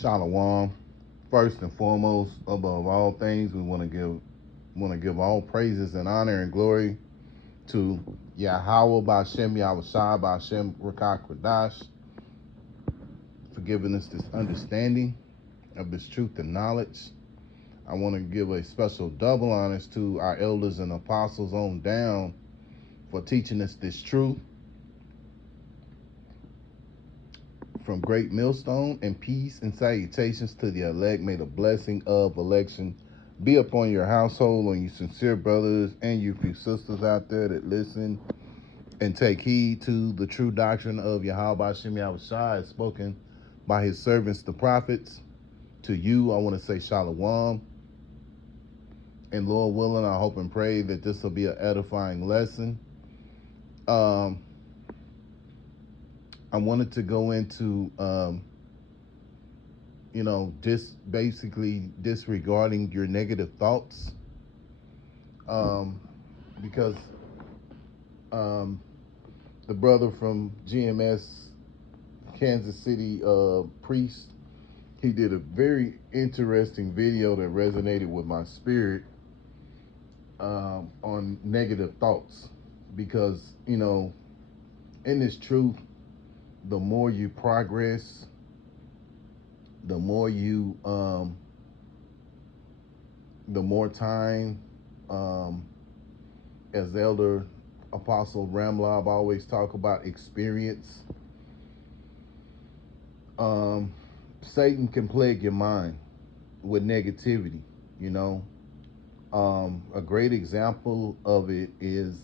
Shalom. First and foremost, above all things, we want to give all praises and honor and glory to Yahweh Bashem Yahushua Bashem Rakak Kwadash for giving us this understanding of this truth and knowledge. I want to give a special double honors to our elders and apostles on down for teaching us this truth. From great millstone, and peace and salutations to the elect. May the blessing of election be upon your household, on you sincere brothers and you few sisters out there that listen and take heed to the true doctrine of Yahweh Shem Yahushua as spoken by his servants, the prophets. To you, I want to say shalom. And Lord willing, I hope and pray that this will be an edifying lesson. I wanted to go into, basically disregarding your negative thoughts, because the brother from GMS, Kansas City Priest, he did a very interesting video that resonated with my spirit on negative thoughts, because, in this truth, the more you progress, the more you, the more time, as Elder Apostle Ramlab always talk about experience, Satan can plague your mind with negativity, A great example of it is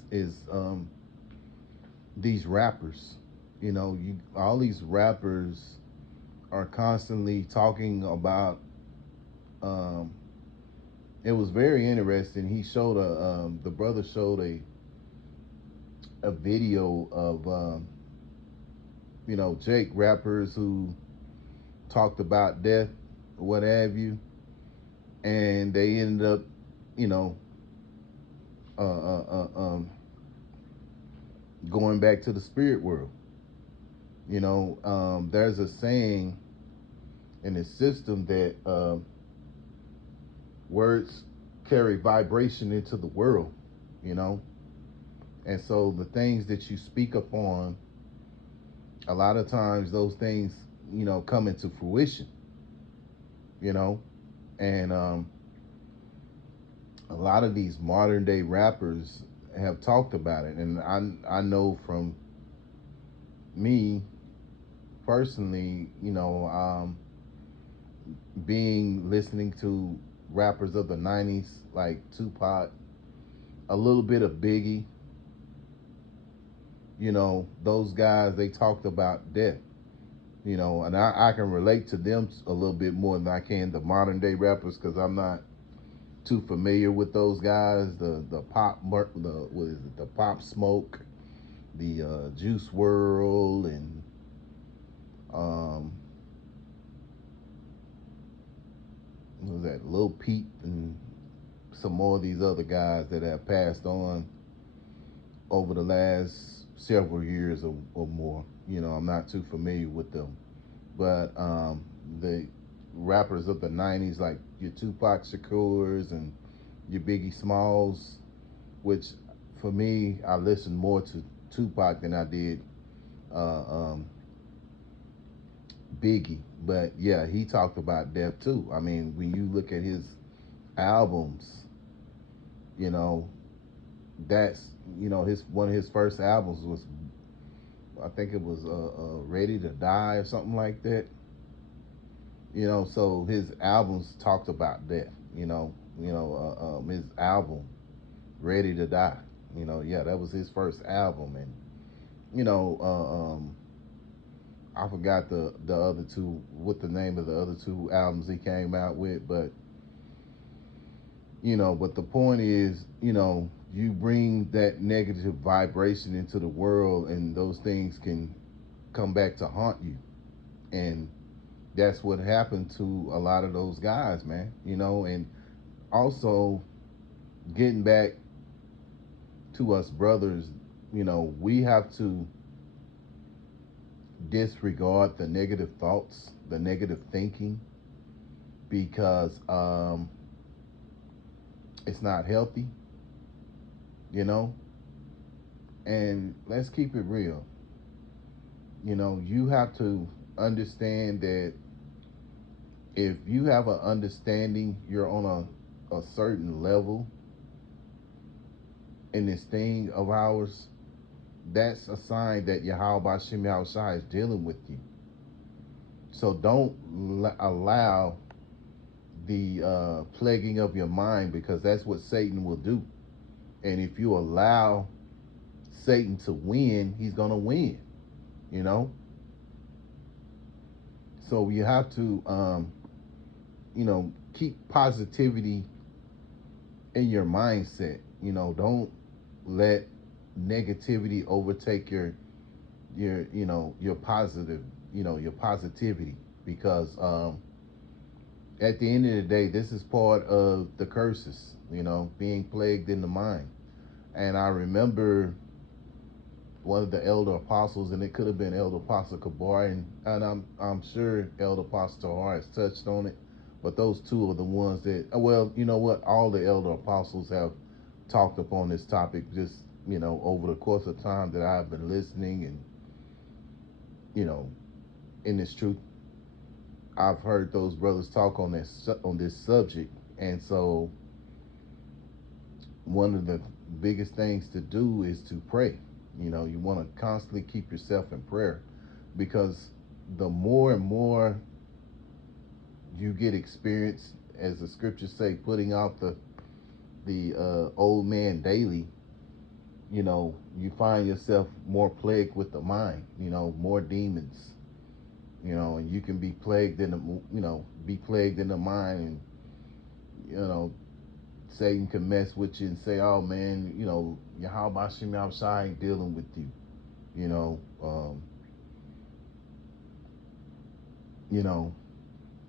these rappers. All these rappers are constantly talking about. It was very interesting. He showed the brother showed a video of Jake rappers who talked about death, what have you, and they ended up, going back to the spirit world. There's a saying in the system that words carry vibration into the world, and so the things that you speak upon, a lot of times those things, come into fruition, and a lot of these modern day rappers have talked about it, and I know from me personally, listening to rappers of the 90s like Tupac, a little bit of Biggie, those guys, they talked about death, and I can relate to them a little bit more than I can the modern day rappers, because I'm not too familiar with those guys. The Pop Smoke, the Juice World, and what was that, Lil Peep, and some more of these other guys that have passed on over the last several years or more. I'm not too familiar with them, but the rappers of the 90s, like your Tupac Shakurs and your Biggie Smalls, which for me, I listened more to Tupac than I did Biggie. But yeah, he talked about death too. I mean, when you look at his albums, that's, his one of his first albums was, I think it was Ready to Die or something like that. So his albums talked about death. His album Ready to Die. That was his first album, and I forgot the other two, what the name of the other two albums he came out with, but but the point is, you bring that negative vibration into the world, and those things can come back to haunt you. And that's what happened to a lot of those guys, man. And also getting back to us brothers, we have to disregard the negative thoughts, the negative thinking, because it's not healthy, you know. And let's keep it real. You have to understand that if you have an understanding, you're on a certain level in this thing of ours, that's a sign that Yahweh Bashem Yahushua is dealing with you. So don't allow the plaguing of your mind, because that's what Satan will do. And if you allow Satan to win, he's going to win, you know? So you have to, keep positivity in your mindset. Don't let negativity overtake your positive, your positivity, because at the end of the day, this is part of the curses, being plagued in the mind. And I remember one of the elder apostles, and it could have been Elder Apostle Kabar, and I'm sure Elder Apostle Tahar has touched on it, but those two are the ones that, well, you know what, all the elder apostles have talked upon this topic, just over the course of time that I've been listening, and in this truth, I've heard those brothers talk on this subject. And so one of the biggest things to do is to pray. You want to constantly keep yourself in prayer, because the more and more you get experience, as the scriptures say, putting out the old man daily, you find yourself more plagued with the mind, more demons, and you can be plagued in the mind, and Satan can mess with you and say, oh man, Yahweh Hashem Yahushua ain't dealing with you. You know, um,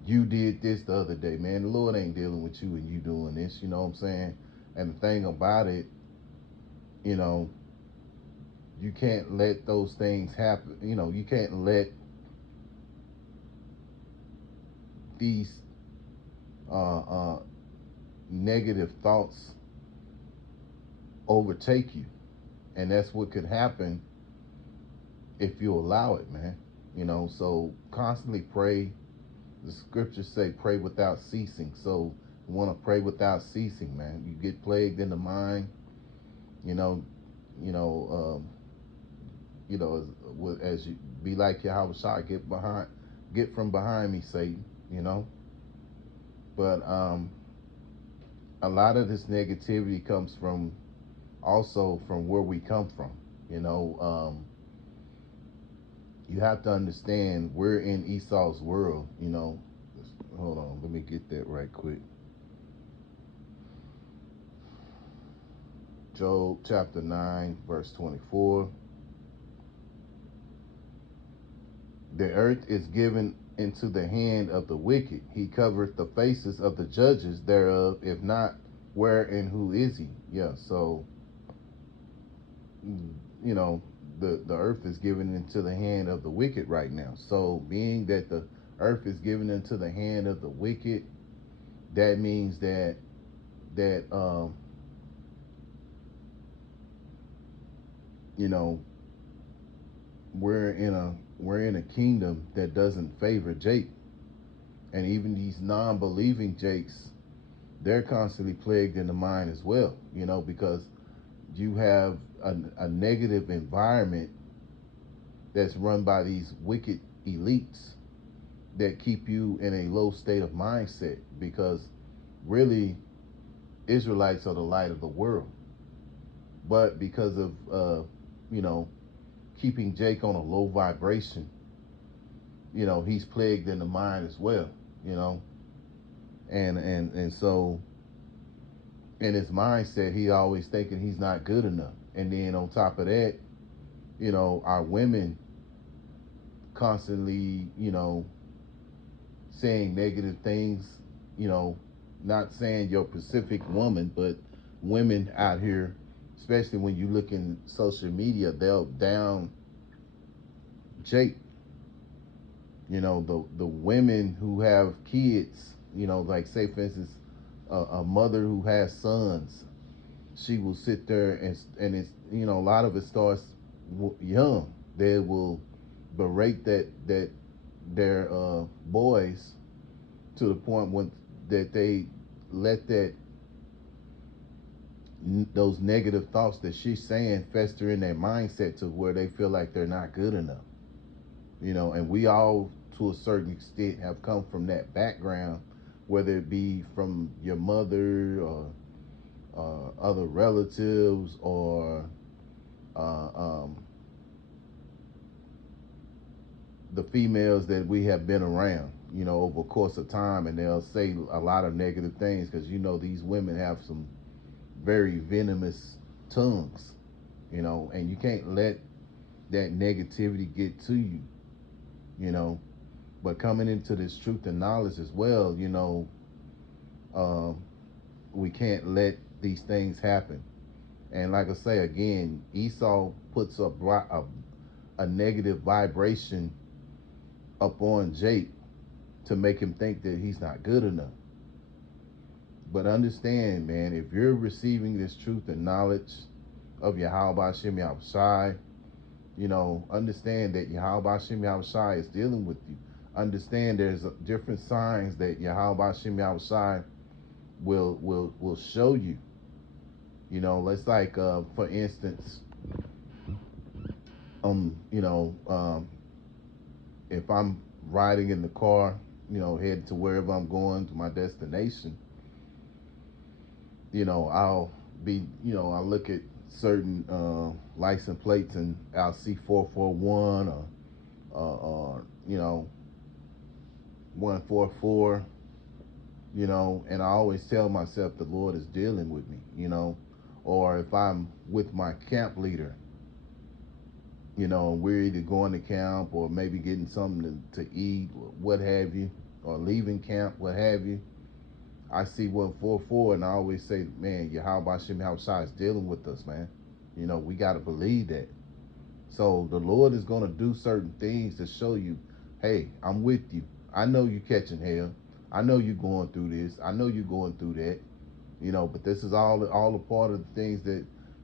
you did this the other day, man. The Lord ain't dealing with you and you doing this, you know what I'm saying? And the thing about it, you can't let those things happen. You can't let these negative thoughts overtake you. And that's what could happen if you allow it, man. So constantly pray. The scriptures say pray without ceasing. So you want to pray without ceasing, man. You get plagued in the mind, you know, you know, as you be like Yahweh Shai, get from behind me, Satan, But a lot of this negativity comes from also from where we come from. You have to understand we're in Esau's world. Hold on, let me get that right quick. Job chapter 9, verse 24. The earth is given into the hand of the wicked. He covereth the faces of the judges thereof. If not, where and who is he? Yeah, so, the earth is given into the hand of the wicked right now. So being that the earth is given into the hand of the wicked, that means that we're in a kingdom that doesn't favor Jake. And even these non-believing Jakes, they're constantly plagued in the mind as well, because you have a negative environment that's run by these wicked elites that keep you in a low state of mindset, because really Israelites are the light of the world. But because of keeping Jake on a low vibration, he's plagued in the mind as well, and so in his mindset, he always thinking he's not good enough. And then on top of that, our women constantly, saying negative things, not saying your Pacific woman, but women out here, especially when you look in social media, they'll down Jake, You know, the women who have kids, you know, like say for instance, a mother who has sons, she will sit there and it's, you know, a lot of it starts young. They will berate that their boys to the point when that they let those negative thoughts that she's saying fester in their mindset to where they feel like they're not good enough. You know, and we all to a certain extent have come from that background, whether it be from your mother or other relatives or uh, um, the females that we have been around, you know, over a course of time, and they'll say a lot of negative things because, you know, these women have some very venomous tongues, you know, and you can't let that negativity get to you, you know. But coming into this truth and knowledge as well, you know, um, we can't let these things happen. And like I say again, Esau puts up a negative vibration upon Jake to make him think that he's not good enough. But understand, man, if you're receiving this truth and knowledge of Yahweh Shem Shai, you know, understand that Yahweh Shem Shai is dealing with you. Understand there's different signs that Yahweh Shem Shai will show you. You know, let's like for instance, you know, if I'm riding in the car, you know, headed to wherever I'm going to my destination, you know, I'll be, you know, I look at certain license plates and I'll see 441 or you know, 144, you know, and I always tell myself the Lord is dealing with me, you know, or if I'm with my camp leader, you know, we're either going to camp or maybe getting something to eat, or what have you, or leaving camp, what have you. I see 144 and I always say, man, Yahweh Shem Shai is dealing with us, man. You know, we got to believe that. So the Lord is going to do certain things to show you, hey, I'm with you. I know you catching hell. I know you going through this. I know you going through that. You know, but this is all a part of the things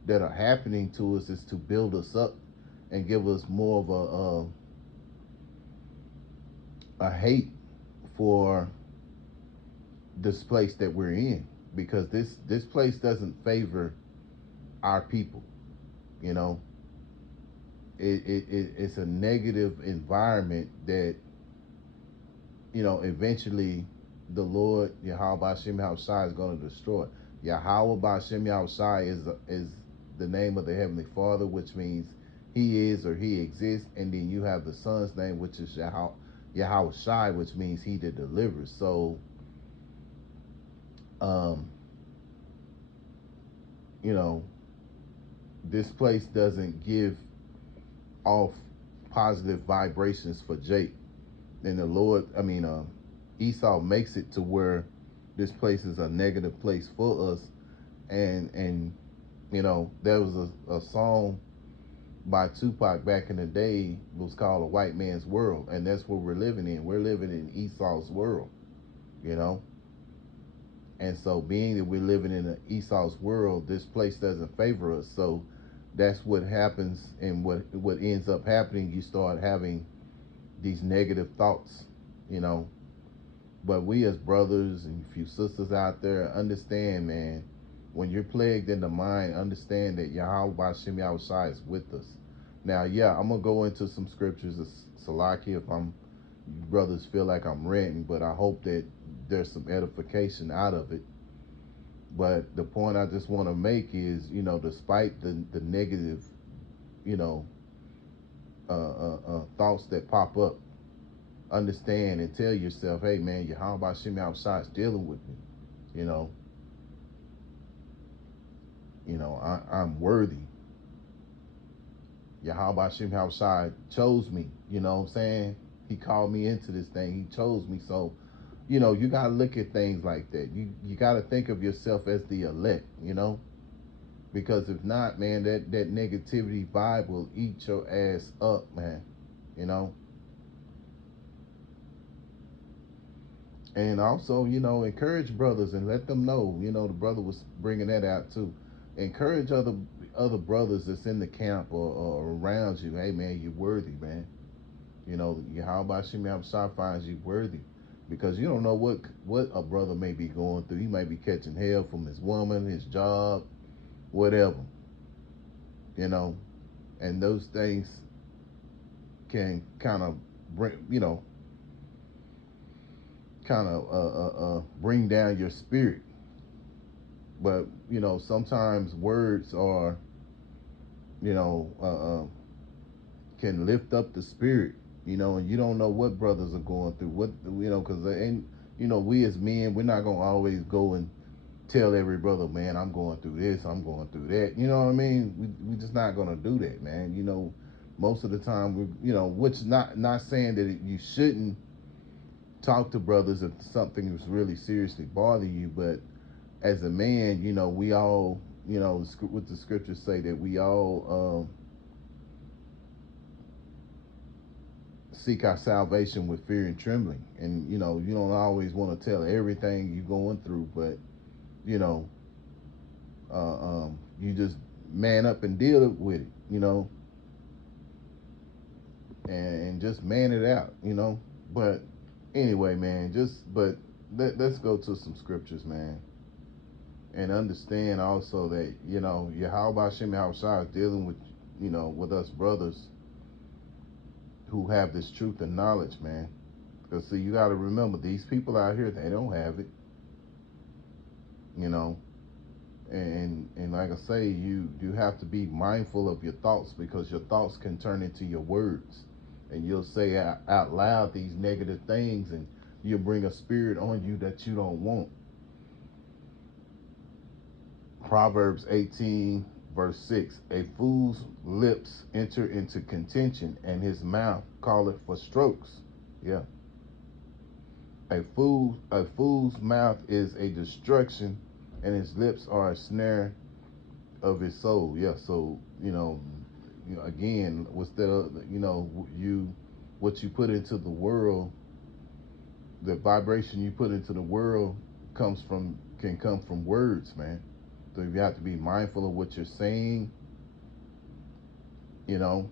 that are happening to us is to build us up and give us more of a hate for this place that we're in, because this place doesn't favor our people. You know, it's a negative environment that, you know, eventually the Lord Yahweh Shem Shai is going to destroy. Yahweh Shem Shai is the name of the Heavenly Father, which means He is or He exists, and then you have the Son's name, which is Yahweh Shai, which means He that delivers. So, um, you know, this place doesn't give off positive vibrations for Jake. And the Lord, Esau makes it to where this place is a negative place for us. And you know, there was a song by Tupac back in the day, was called A White Man's World, and that's what we're living in. We're living in Esau's world, you know. And so being that we're living in Esau's world, this place doesn't favor us. So that's what happens, and what ends up happening, you start having these negative thoughts, you know. But we as brothers and a few sisters out there understand, man, when you're plagued in the mind, understand that Yahweh Shem Shai is with us. Now, yeah, I'm gonna go into some scriptures of Salaki if brothers feel like I'm ranting, but I hope that there's some edification out of it. But the point I just want to make is, you know, despite the negative, you know, thoughts that pop up, understand and tell yourself, hey man, Yahweh Shem Shai is dealing with me. You know, I'm worthy. Yahweh Shem Shai chose me. You know what I'm saying? He called me into this thing. He chose me. So, you know, you gotta look at things like that. You gotta think of yourself as the elect. You know, because if not, man, that negativity vibe will eat your ass up, man. You know. And also, you know, encourage brothers and let them know. You know, the brother was bringing that out too. Encourage other brothers that's in the camp or around you. Hey man, you're worthy, man. You know, how about Shimmy Abshai finds you worthy, because you don't know what a brother may be going through. He might be catching hell from his woman, his job, whatever. You know, and those things can kind of bring, you know, kind of bring down your spirit. But you know, sometimes words are, you know, can lift up the spirit. You know, and you don't know what brothers are going through. What, you know, because and you know, we as men, we're not gonna always go and tell every brother, man, I'm going through this, I'm going through that. You know what I mean? We just not gonna do that, man. You know, most of the time we, you know, which not saying that you shouldn't talk to brothers if something is really seriously bothering you, but as a man, you know, we all, you know, what the scriptures say, that we all seek our salvation with fear and trembling. And you know, you don't always want to tell everything you're going through, but you know, you just man up and deal with it, you know, and just man it out, you know. But anyway, man, but let's go to some scriptures, man, and understand also that, you know, Yahweh Shem Yahushua is dealing with, you know, with us brothers who have this truth and knowledge, man. Because see, you got to remember, these people out here, they don't have it, you know. And like I say, you have to be mindful of your thoughts, because your thoughts can turn into your words, and you'll say out loud these negative things, and you'll bring a spirit on you that you don't want. Proverbs 18 verse 6: a fool's lips enter into contention, and his mouth calleth for strokes. Yeah. A fool's mouth is a destruction, and his lips are a snare of his soul. Yeah. So again, what's that? What you put into the world, the vibration you put into the world can come from words, man. So you have to be mindful of what you're saying, you know,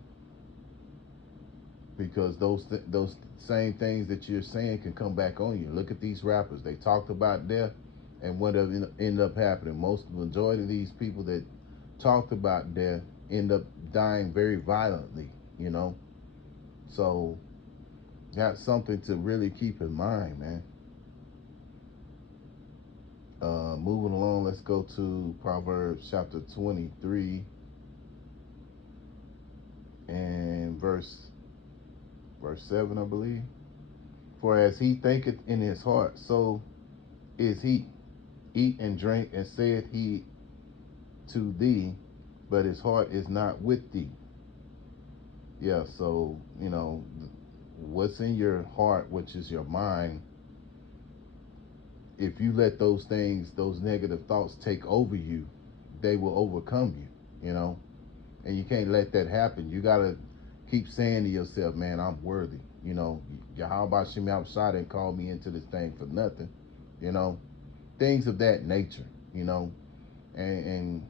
because those same things that you're saying can come back on you. Look at these rappers; they talked about death, and what ended up happening. Majority of these people that talked about death end up dying very violently, you know. So that's something to really keep in mind, man. Moving along, let's go to Proverbs chapter 23 and verse 7, I believe. For as he thinketh in his heart, so is he. Eat and drink, and saith he to thee, but his heart is not with thee. Yeah, so, you know, what's in your heart, which is your mind, if you let those things, those negative thoughts take over you, they will overcome you, you know. And you can't let that happen. You got to keep saying to yourself, man, I'm worthy. You know, how about Shemi outside and call me into this thing for nothing, you know. Things of that nature, you know. And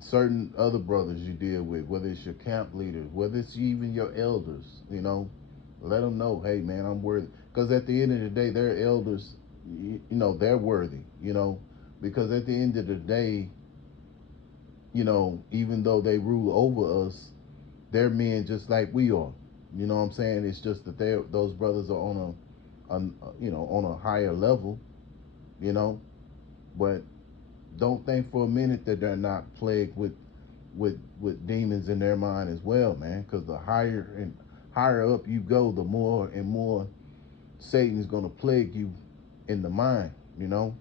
certain other brothers you deal with, whether it's your camp leaders, whether it's even your elders, you know, let them know, hey, man, I'm worthy. Because at the end of the day, their elders, you know, they're worthy, you know, because at the end of the day, you know, even though they rule over us, they're men just like we are. You know what I'm saying? It's just that those brothers are on a higher level, you know. But don't think for a minute that they're not plagued with demons in their mind as well, man. Because the higher up you go, the more and more Satan's gonna plague you in the mind, you know.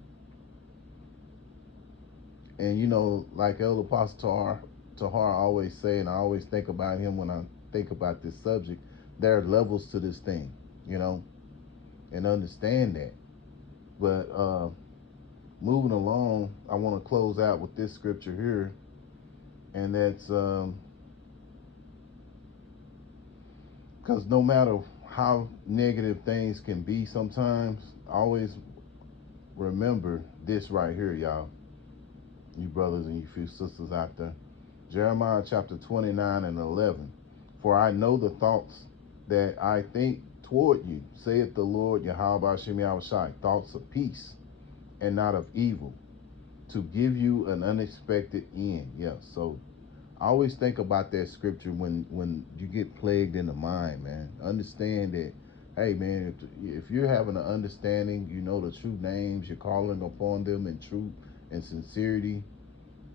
And you know, like Elder Apostle Tahar always say, and I always think about him when I think about this subject, there are levels to this thing, you know, and understand that. But moving along, I want to close out with this scripture here, and that's because no matter how negative things can be sometimes, always remember this right here, y'all. You brothers and you few sisters out there. Jeremiah chapter 29 and 11. For I know the thoughts that I think toward you, saith the Lord Yahweh Hashem Yahushai, thoughts of peace and not of evil, to give you an unexpected end. Yeah, so I always think about that scripture when you get plagued in the mind, man. Understand that, hey, man, if you're having an understanding, you know the true names, you're calling upon them in truth and sincerity,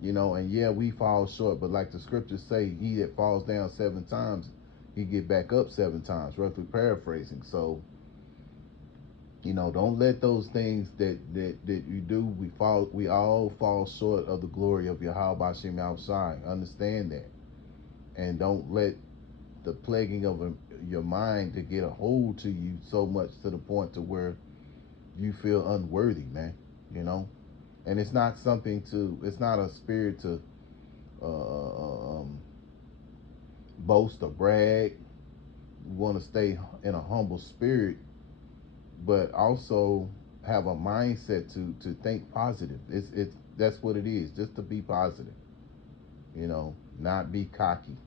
and yeah, we fall short, but like the scriptures say, he that falls down 7 times, he get back up 7 times, roughly paraphrasing. So, don't let those things that you do, we all fall short of the glory of Yahweh Hashem outside. Understand that. And don't let the plaguing of your mind to get a hold to you so much to the point to where you feel unworthy, man. And it's not it's not a spirit to boast or brag. We want to stay in a humble spirit, but also have a mindset to think positive. It's that's what it is, just to be positive. Not be cocky.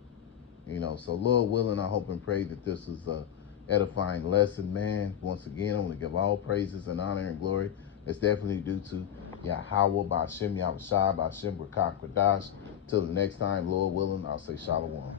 So Lord willing, I hope and pray that this is a edifying lesson, man. Once again, I want to give all praises and honor and glory. It's definitely due to Yahweh by Shem Yahushai by Shem Rakak Radash. Till the next time, Lord willing, I'll say Shalom.